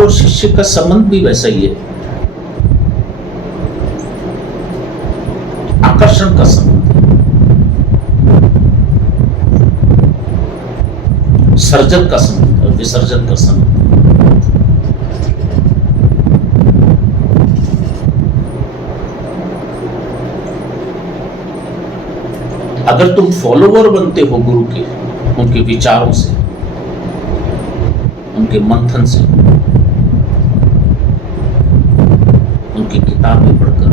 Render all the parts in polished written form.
गुरु और शिष्य का संबंध भी वैसा ही है, आकर्षण का संबंध है, सर्जन का संबंध और विसर्जन का संबंध। अगर तुम फॉलोवर बनते हो गुरु के, उनके विचारों से, उनके मंथन से, उनकी किताबें पढ़कर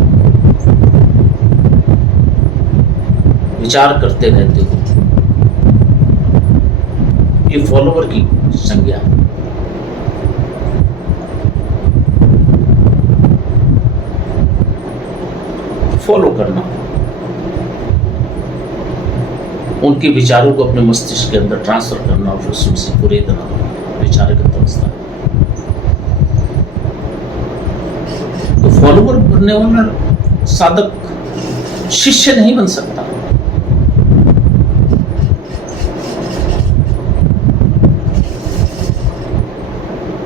विचार करते रहते हो, ये फॉलोवर की संज्ञा है। फॉलो करना, उनके विचारों को अपने मस्तिष्क के अंदर ट्रांसफर करना और फिर उनसे पूरे देना, विचारगत अवस्था। तो फॉलोवर बनने वाला साधक शिष्य नहीं बन सकता।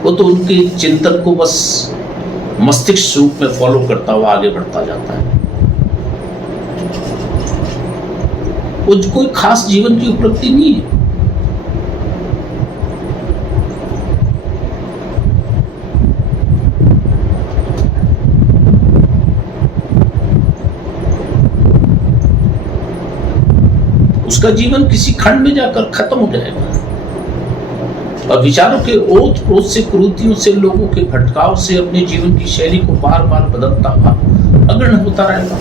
वो तो उनके चिंतन को बस मस्तिष्क रूप में फॉलो करता हुआ आगे बढ़ता जाता है। वो कोई खास जीवन की उपलब्धि नहीं है। उसका जीवन किसी खंड में जाकर खत्म हो जाएगा और विचारों के ओत प्रोत से, कुरीतियों से, लोगों के भटकाव से अपने जीवन की शैली को बार बार बदलता हुआ अग्रणी होता रहेगा।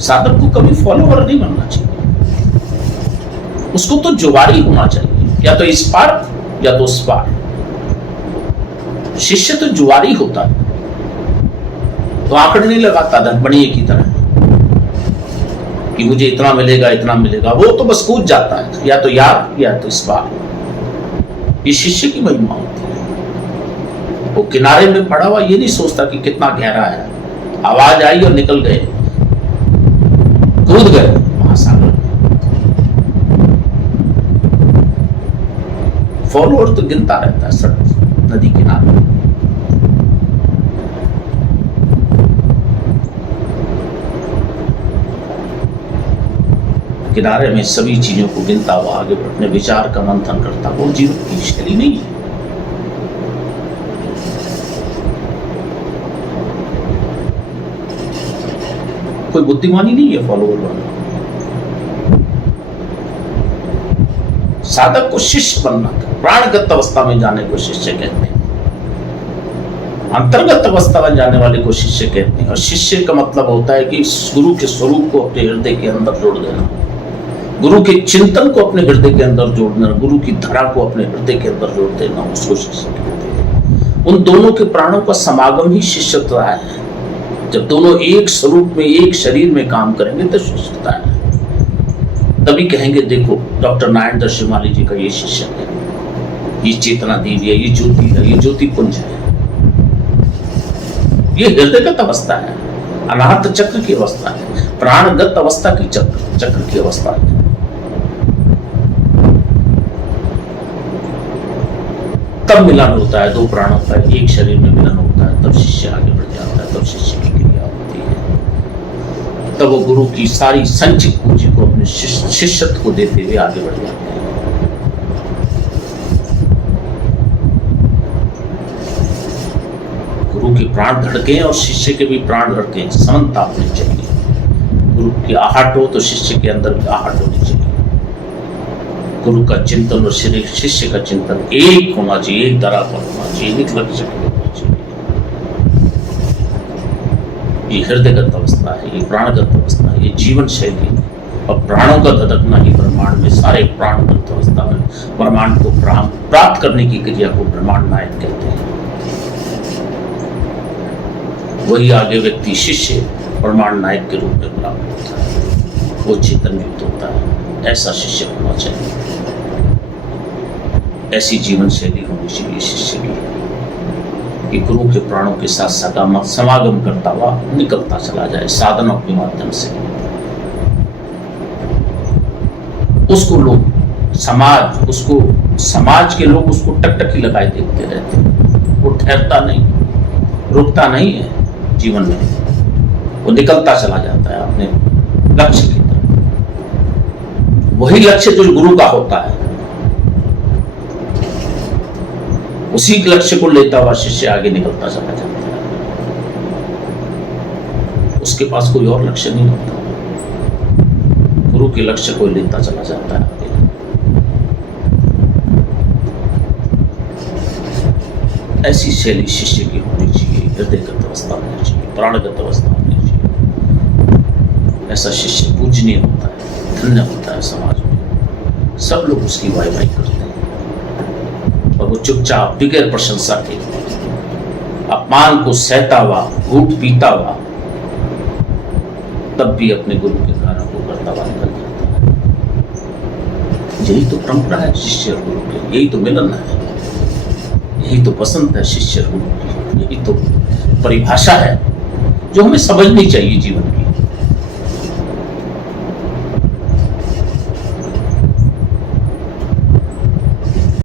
साधक को कभी फॉलोवर नहीं बनना चाहिए, उसको तो जुवारी होना चाहिए, या तो इस पार या तो उस पार। शिष्य तो जुवारी होता है, तो आंकड़े नहीं लगाता धनबड़िए की तरह कि मुझे इतना मिलेगा इतना मिलेगा। वो तो बस कूद जाता है, या तो यार या तो इस पार। ये शिष्य की महिमा होती है। वो किनारे में पड़ा हुआ ये नहीं सोचता कि कितना गहरा है, आवाज आई और निकल गए, कूद गए महासागर। फॉलोअर तो गिनता रहता है सड़क नदी किनारे। किनारे में सभी चीजों को गिनता हुआ आगे बढ़ने, विचार का मंथन करता, वो जीवन की शैली नहीं है। कोई बुद्धिमानी नहीं है फॉलोवर बनना। साधक को शिष्य बनना, प्राणगत अवस्था में जाने को शिष्य कहते हैं, अंतर्गत अवस्था में जाने वाले को शिष्य कहते हैं। और शिष्य का मतलब होता है कि गुरु के स्वरूप को अपने हृदय के अंदर जोड़ देना, गुरु के चिंतन को अपने हृदय के अंदर जोड़ देना, गुरु की धारा को अपने हृदय के अंदर जोड़ देना, उसको शिष्य कहते हैं। उन दोनों के प्राणों का समागम ही शिष्यता है। जब दोनों एक स्वरूप में, एक शरीर में काम करेंगे तो शिष्यता है। तभी कहेंगे देखो डॉक्टर नारायण दत्त श्रीमाली जी का ये शिष्य है, ये चेतना देवी है, ये ज्योति है, ये ज्योति पुंज है। ये हृदयगत अवस्था है, अनाहत चक्र की अवस्था है, प्राणगत अवस्था की चक्र की अवस्था है। तब मिलन होता है दो प्राणों का, एक शरीर में मिलन होता है, तब शिष्य आगे बढ़ जाता है, तब शिष्य की क्रिया होती है। तब वो गुरु की सारी संचित पूंजी को अपने शिष्यत्व को देते हुए आगे बढ़ जाते हैं। गुरु के प्राण धड़के और शिष्य के भी प्राण धड़के, समानता होनी चाहिए। गुरु की आहट हो तो शिष्य के अंदर भी आहट होनी चाहिए। गुरु का चिंतन और शिष्य का चिंतन एक होना चाहिए, एक दरा पर होना चाहिए, एक लक्ष्य पर होना चाहिए। ये हृदयगत अवस्था है, ये प्राणगत अवस्था है, ये जीवन शैली है। और प्राणों का धड़कना ही ब्रह्मांड में, सारे प्राणगत अवस्था में ब्रह्मांड को प्राप्त करने की क्रिया को ब्रह्मांड नायक कहते हैं। वही आगे व्यक्ति शिष्य ब्रह्मांड नायक के रूप में प्राप्त होता है, वो चेतन युक्त होता है। ऐसा शिष्य होना चाहिए, ऐसी जीवन शैली होनी चाहिए शिष्य की, कि गुरु के प्राणों के साथ समागम करता हुआ निकलता चला जाए साधनों के माध्यम से। उसको लोग समाज के लोग उसको टकटकी लगाए देखते रहते हैं। वो ठहरता नहीं, रुकता नहीं है जीवन में, वो निकलता चला जाता है अपने लक्ष्य की तरफ। वही लक्ष्य जो गुरु का होता है, उसी लक्ष्य को लेता हुआ शिष्य आगे निकलता चला जाता है। उसके पास कोई और लक्ष्य नहीं होता, गुरु के लक्ष्य को लेता चला जाता है आगे। ऐसी शैली शिष्य की होनी चाहिए, हृदयगत अवस्था होनी चाहिए, प्राणगत अवस्था होनी चाहिए। ऐसा शिष्य पूजनीय होता है, धन्य होता है समाज में। सब लोग उसकी वाह वाह करते हैं और वो चुपचाप बगैर प्रशंसा के अपमान को सहता हुआ, घूट पीता हुआ, तब भी अपने गुरु के कार्यों को करता हुआ निकल जाता है। यही तो परंपरा है शिष्य और गुरु की, यही तो मिलन है, यही तो पसंद है शिष्य और गुरु की, यही तो परिभाषा है जो हमें समझनी चाहिए जीवन की।